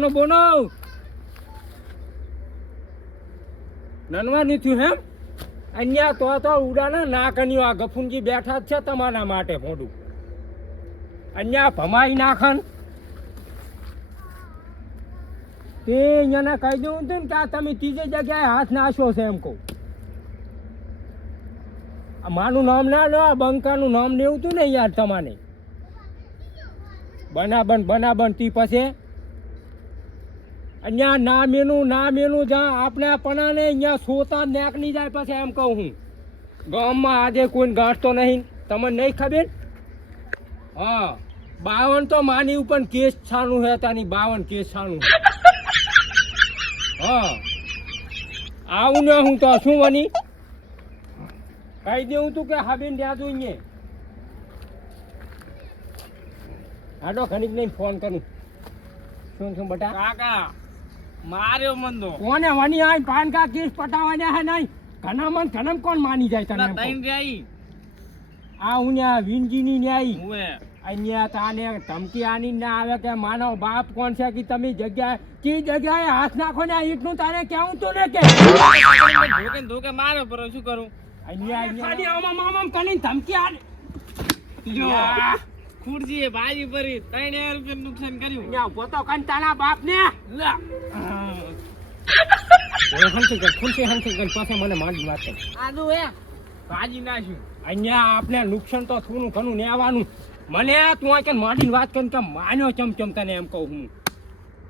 Bono Bono નનવાની થયું હેમ અહીંયા તો ઉડાના ના કન્યો આ ગફુનજી બેઠા જ છે તમારા માટે ફોડું અહીંયા ભમાઈ નાખન તે અહીંયાને કહી દઉં હતું ને કે આ તમે ત્રીજી જગ્યાએ હાથ નાશો છે એમ કહું માનું નામ ના લો બંકાનું નામ લેવું હતું ને યાર તમારે બનાબન તી પછી અહીંયા ના મેનું જ્યાં આપણે પણાને અહીંયા સોતા નેકની જાય પછી એમ કહું હું ગામમાં આજે કોઈ ગાંઠતો નહીં તમને નહીં ખબર હા 52 તો માની ઉપર કેસ છાનું હે તાની 52 કેસ છાનું હા આવું ને હું તો શું બની કહી દેવું તું કે હાબીન ત્યાં જોઈએ હાડો ખનીક નહીં ફોન કરું શું બટા કાકા માર્યો મંદો કોને વાની આ પાન કા કેસ પટાવાના હે નહીં ઘનમ કોણ માની જાય તને એમ તઈન રહી આ હું ને વિનજી ની ન્યાય હુએ અહીંયા તાને ધમકી આની ના આવે કે માનો બાપ કોણ છે કે તમે જગ્યાએ હાથ નાખો ને એટલું તારે કેવું તું ને કે ધોકે માર્યો પર શું કરું અહીંયા મામા કરીને ધમકી આને જો ખુરજી ભાજી પરી 3000 રૂપિયા નુકસાન કર્યું અહીંયા પોતો કન તારા બાપ ને લા હંસી ગન પાસે મને મારી વાત કર આદુ હે ભાજી નાખ્યું અહીંયા આપણે નુકસાન તો થોડું ઘણું લેવાનું મને તું આ કે માડીને વાત કરીને કે માન્યો ચમચમ તને એમ કહું હું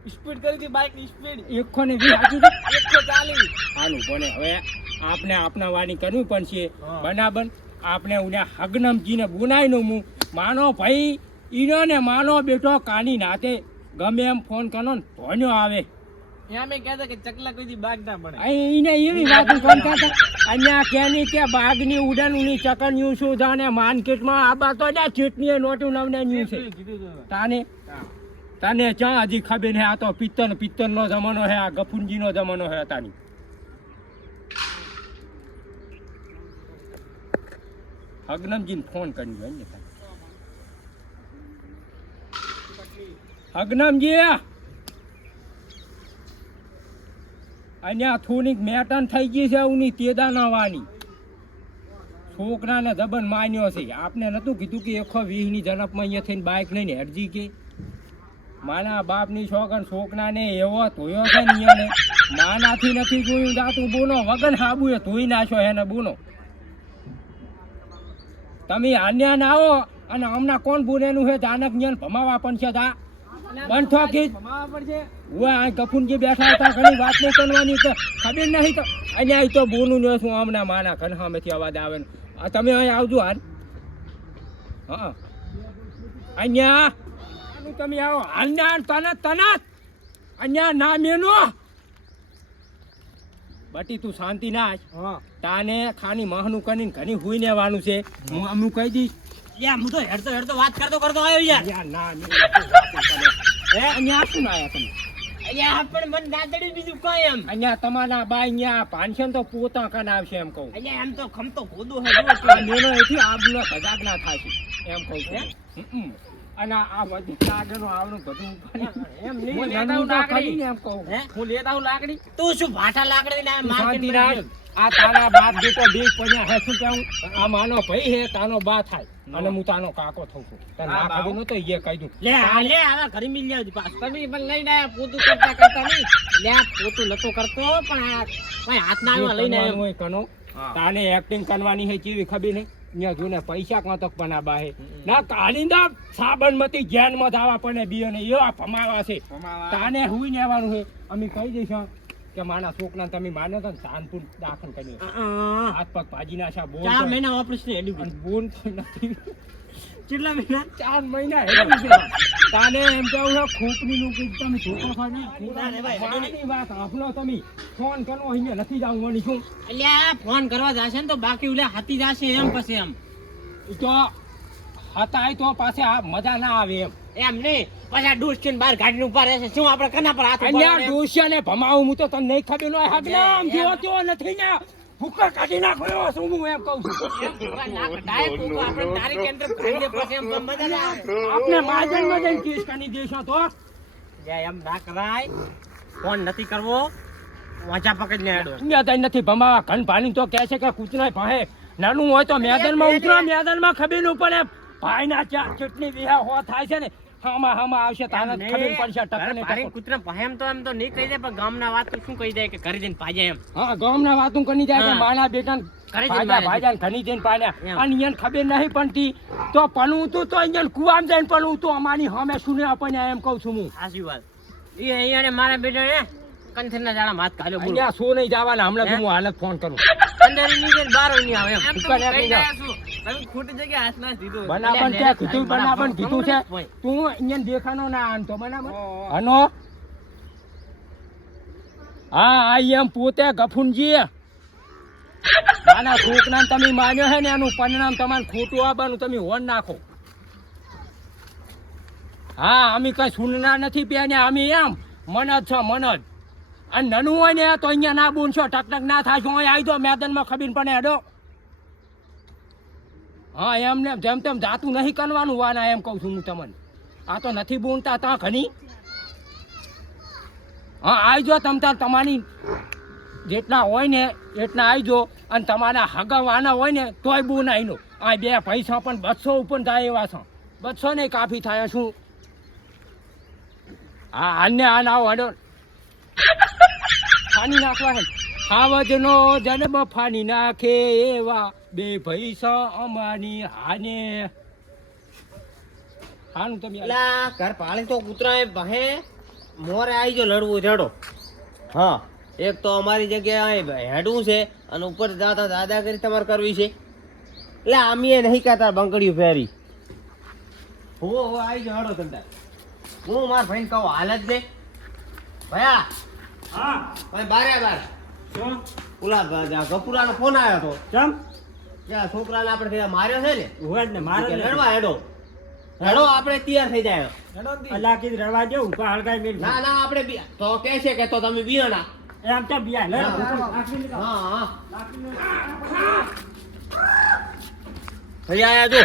સ્પીડ કરી દી બાઇક ની સ્પીડ 120 હાજી 140 હાલું પણ હવે આપણે આપના વાણી કરવી પડશે બનાબન આપણે ઉડ્યા હગનમજીને બોલાવીને હું માનો ભાઈ ઈનો ને માનો બેટો કાની નાતે ગમે એમ ફોન કરનો ને ધોન્યો આવે યા મે કહેતા કે ચકલા કોઈ દી બાગ ના બને એને એવી વાત ફોન કરતા અહીંયા કેની કે બાગની ઉડાનની ચકન્યું શું જાને માર્કેટમાં આબા તો ના ચીટની નોટું નવને ન્યુ છે તને ચા હજી ખબર હે આ તો પિત્તરનો જમાનો હે આ ગફુનજીનો જમાનો હે તાની હગનમજીને ફોન કર્યો ને હગનમજી અહીંયા થોડીક મેટન થઈ ગઈ છે ઉની તેદાનાવાની છોકરાને જબન માન્યો છે આપને નતું કીધું કે 120 જનપમાં અહીંયા થઈને બાઇક લઈને હેડજી કે માના બાપની છોકરાને એવો ધોયો છે ને એને માનાથી નથી જોયું જાતું બોનો વગન હાબુએ ધોઈ નાખ્યો એને બોનો તમે આન્યા ના આવો અને હમણાં કોણ બોલેનું છે જાનક જ્ઞાન ભમાવા પણ છે જા બંધો કે ભમાવા પડશે ઓય આ ગફુનજી બેઠા હતા ઘણી વાત નહીં કરવાની તો ખબર નહીં તો અહીંયા તો બોલું ને શું હમણાં માના ઘનહામેથી અવાજ આવે ને તમે અહીં આવજો હાલ હા અહીંયા તમે આવો હાલના તનત અહીંયા ના મેનો બટી તું શાંતિ ના તાને ખાની મહનું કરીને ઘણી હુઈ લેવાનું છે હું અમુક કહી દઈશ યા હું તો હેડતો વાત કરતો આવ્યો યાર ના અહીંયા શું આયા તમે અહીંયા પણ મન દાદડી બીજું કોઈ એમ અહીંયા તમારા બા અહીંયા પાનશન તો પોતા કન આવશે એમ કહું અહીંયા એમ તો ખમતો ગોદો હે મેનો એથી આગનો સજાગ ના થાય એમ કહું છું અને આ બધી કાગળનો આવનું બધું એમ હું નહીં લેતા લાકડી એમ કહું હું લેતા હું લાકડી તું શું ભાઠા લાકડી ના શાંતિ રાખ આ તારા બાપ બેટો બે પડ્યા હે શું કેવું આ માનો ભાઈ હે તાનો બા થાય અને હું તાનો કાકો થઉં છું તને ના ખબર નતો એ કહી દઉં લે આવા ઘરે મિલ જાવ પાસ તમે પણ લઈને આયા પોતું કરતા નહીં લે પોતું નતો કરતો પણ આ કોઈ હાથ ના આવ્યો લઈને આવ્યો હોય કનો તાને એક્ટિંગ કરવાની હે કેવી ખબર નહીં અહીંયા જોને પૈસા કોતક બનાબા હે ના કાલિંદા સાબરમતી જ્ઞાનમાં જવા પડે બીઓ ને એવા ભમાવા છે તાને હુઈ લેવાનું છે અમે કહી દઈશું કે માના છોકરા તમે માનો તો શાંતપુર દાખલ કરી હાથ પગ ભાજી નાશા બોલ 4 મહિના ઓપરેશન હેડ્યું બોલ તો નથી કેટલા મહિના 4 મહિના હેડ્યું છે તાને એમ કેવું છે ખોપડી નું કીધું તમે છોકરો ખાની વાત આપલો તમે ફોન કરો અહીંયા નથી જવાની શું અલ્યા ફોન કરવા જશે ને તો બાકી ઉલે હાથી જશે એમ પછી એમ તો હતા તો પાસે આ મજા ના આવે એમ નહીં પાછા ડોસ્ટન બહાર ગાડી ઉપર રહેશે શું આપણે કના પર હાથ અહીંયા ડોસિયાને ભમાવું હું તો તને નહીં ખબર નો હગનામ જેવો તેવો નથી ને ભૂકા કાઢી નાખ્યો શું હું એમ કહું છું આપણે તારી કેન્દ્ર ખાઈ લે પછી એમ મજા ના આવે આપણે માજનમાં જઈને કેસ કરી દેશો તો લે એમ ના કરાય ફોન નથી કરવો વાંચા પકડીને હેડો મેં તઈ નથી ભમાવા ઘન પાણી તો કહે છે કે કૂતરાય ભાહે નાનું હોય તો મેદાનમાં ઉતરો મેદાનમાં ખબર નું પડે ભાઈના ચટણી વિહા હો થાય છે ને હામાં આવશે તાને ખબર પડશે ટકને ટક કૂતરા ભાઈ એમ તો નહીં કહી દે પણ ગામના વાત તો શું કહી દે કે ઘરે જઈને પાજે એમ હા ગામના વાતું કરી જાય કે માના બેટાને ઘરે જઈને ભાઈજાન ઘણી જઈને પાડ્યા અને ઈયન ખબર નહીં પડતી તો પણું તું તો ઈયન કુવામ જઈને પણું તું અમારી સામે સુને આપણને એમ કહું છું હું સાચી વાત એ અહીંયા ને મારા બેટા કંથરના જાડા માથ કાઢ્યો બોલો અહીંયા શું નહીં જવાના હમણાં તો હું હાલત ફોન કરું અંદર નીચે બહાર નહીં આવે એમ તો ઉપર કહી નીકળી રહ્યા છું તમે ખોટી જગ્યાએ હાથ ના દીધો બનાવન તે કીધું બનાવન કીધું છે તું અહીંયા દેખાનો ના આનતો બરાબર હનો હા આઈ એમ પોતે ગફુનજી નાના છોકરાને તમે માન્યો છે ને એનું પરિણામ તમારે ખોટું આવવાનું તમે હોન નાખો હા અમે કઈ સુનના નથી પ્યા અમે એમ મન જ છો મન જ અને નાનું હોય ને તો અહીંયા ના બોલશો ટકટક ના થાય છો આવી દો મેદાનમાં ખબીર પણ હેડો હા એમને જેમ તેમ જાતું નહીં કરવાનું વાના એમ કહું છું હું તમને આ તો નથી બોલતા ત્યાં ઘણી હા આવજો તમતાર તમારી જેટલા હોય ને એટલા આવજો અને તમારા હગાવાના હોય ને તોય બહુ નાઈનો આ બે પૈસા પણ 200 ઉપર થાય એવા છે 200 ને કાફી થાય શું હા આને આ ના વાડો ફાની નાખવા છે ખાવજનો જન્મ ફાની નાખે એવા બે પૈસા અમારી હાને હાનું તમે એલા ઘર પાળી તો કૂતરાએ ભાહે મોરે આવી જો લડવું જડો હા એક તો અમારી જગ્યાએ હેડવું છે અને ઉપર જાતા દાદાગીરી તમારે કરવી છે એટલે આમીએ નહીં કહેતા બંકડીયું ફેરી હો આવી જો હેડો તમે હું માર ભાઈને કહું હાલત દે ભયા હા ભાઈ બારે બાર શું ઓલા ગપુરાનો ફોન આવ્યો હતો ચમ ત્યાં છોકરાને આપણે ત્યાં માર્યો છે ને હોય ને મારે કે લડવા હેડો હેડો આપણે તૈયાર થઈ જાય અલ્લાહ કી રવા દે ઉપર હળગાઈ મેલ ના ના આપણે તો કહે છે કે તો તમે બિયાના એમ તો બિયા લે હા હા ભૈયા આયા જો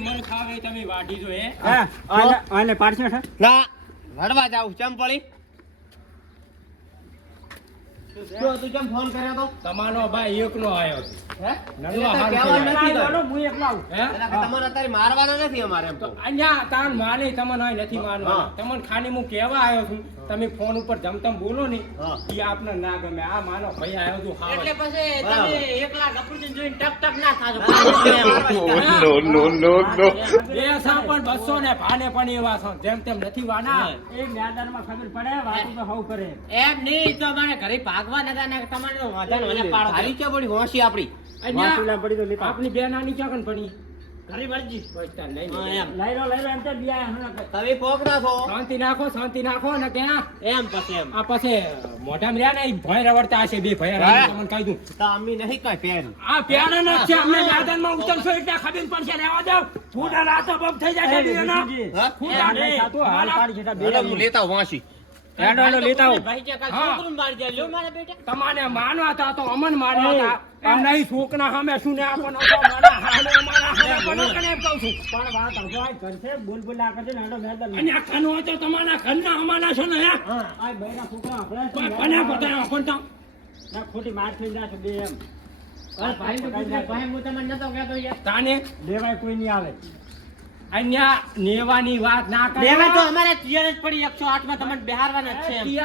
મન ખાવે તમે વાઢી જો હે આને પાડશે છે ના લડવા જાવ ચંપળી તું કેમ ફોન કર્યો તો તમારો ભાઈ એકનો આવ્યો હે નડવા એટલે હારું કહેવાનું કહેવાય. નથી તારે. હું એકલો આવું હે એટલે કે તમારે અત્યારે મારવાના નથી અમારે એમ તો અહીંયા તાન માને તમને હોય નથી માનવા હા. તમને ખાલી હું કહેવા આવ્યો છું તમે ફોન ઉપર જમતમ બોલો ને હા. એ આપને ના ગમે આ માનો ભાઈ આવ્યો છું ખાવા. એટલે પછી તમે એકલા ગપુરજીને જોઈને ટક ટક ના થાજો બે સા પણ 200 ને ભાને પણ એવા છે જેમ તેમ નથી વાના એક મેદાનમાં ખબર પડે વાતું તો હવ કરે એમ નહીં તો અમારે ઘરે ભાગવા નતા ને તમારે તો વધારે વધારે પાડો તારી કે બડી હોશી આપડી વાતુલા પડી તો લેતા આપની બે નાની ચોકન પડી ઘરે વળજી બસ તાર લઈ હા, લે. એમ લઈ લો એમ તો બિયા હમણાં તમે પોકડા છો શાંતિ નાખો ને ક્યાં એમ પછી એમ આ પછી મોઢામાં રહ્યા ને ઈ ભય રવડતા હશે બે ભય હા. તમને કહી દઉં તો અમી નહીં કઈ પેન આ પ્યારા ન છે અમને મેદાનમાં ઉતરશો એટલે ખબર પડશે રહેવા જાવ ફૂટા રાતો બમ થઈ જશે બીજાના. હા? ફૂટા એમ નહીં થતું, હાલ પાડી છે હેડો હું લેતા આવું વાંસી હેડો લેતા આવો. ભાઈ જે કાલ હા. છોકરું મારી જાય લ્યો મારા બેટા તમારે માનવા હતા તો અમન માનવા હતા એમ નહીં છોકના સામે શું ને આપણને તો મારા હાલે અમારા હાલે પણ કને એમ કહું છું પણ વાત હજુ આ કરશે બોલ બોલ ના કરશે ને હેડો મેદાન અને આ કનો હોય તો તમારા ઘરના અમારા છે ને હે હા આ બૈરા છોકરા આપણે છે ને કને પતાય આપણ તો ના ખોટી માર થઈ જાય બે એમ ભાઈ તો ગુજરાત ભાઈ હું તમને નતો કહેતો યાર તાને લેવાય કોઈ નહીં આવે અહીંયા નેવાની વાત ના કરે લેવા તો અમારે તિયર જ પડી 108 માં તમને બેહારવાના જ છે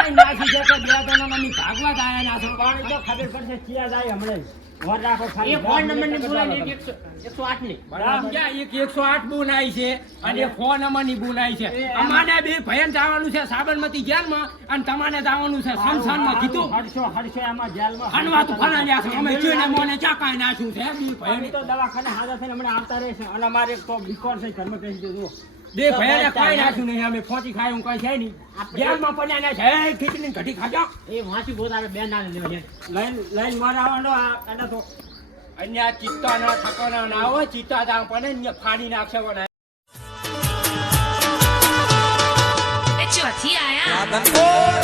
એમ નાખી છે કે બે જણાની ભાગવા જ આયા ના છો પણ જો ખબર પડશે ચિયા જાય હમણાં વર રાખો એ ખાલી ફોન નંબર ની બોલાય ને 108 ની સમજ્યા? એક 108 બોલાય છે અને ફોન નંબરની બોલાય છે અમારે બે ભયન જવાનું છે સાબરમતી જેલમાં અને તમારે જવાનું છે શમશાનમાં કીધું હડશો એમાં જેલમાં હનવા તો ફલાણ્યા છે અમે જોઈને મોને ચાકાઈ નાખ્યું છે બે ભયન અમે તો દવાખાને હાજર થઈને હમણાં આવતા રહેશે અને અમારે એક તો બીકોર છે ઘરમાં કહી દેજો બે ભયને કાઈ નાખ્યું નહીં અમે ફોટી ખાય હું કઈ છે નહીં જેલમાં પડ્યા ને છે ખીચડી ઘટી ખાજો એ વાંચી ગોત આવે બે ના લેવા છે લઈને મારે આવવાનો એને તો અહીંયા ચિત્તા ના ઠકાના ના હોય ચિત્તા દામ પડે ને ફાડી નાખશે વળાય. ચોથી આયા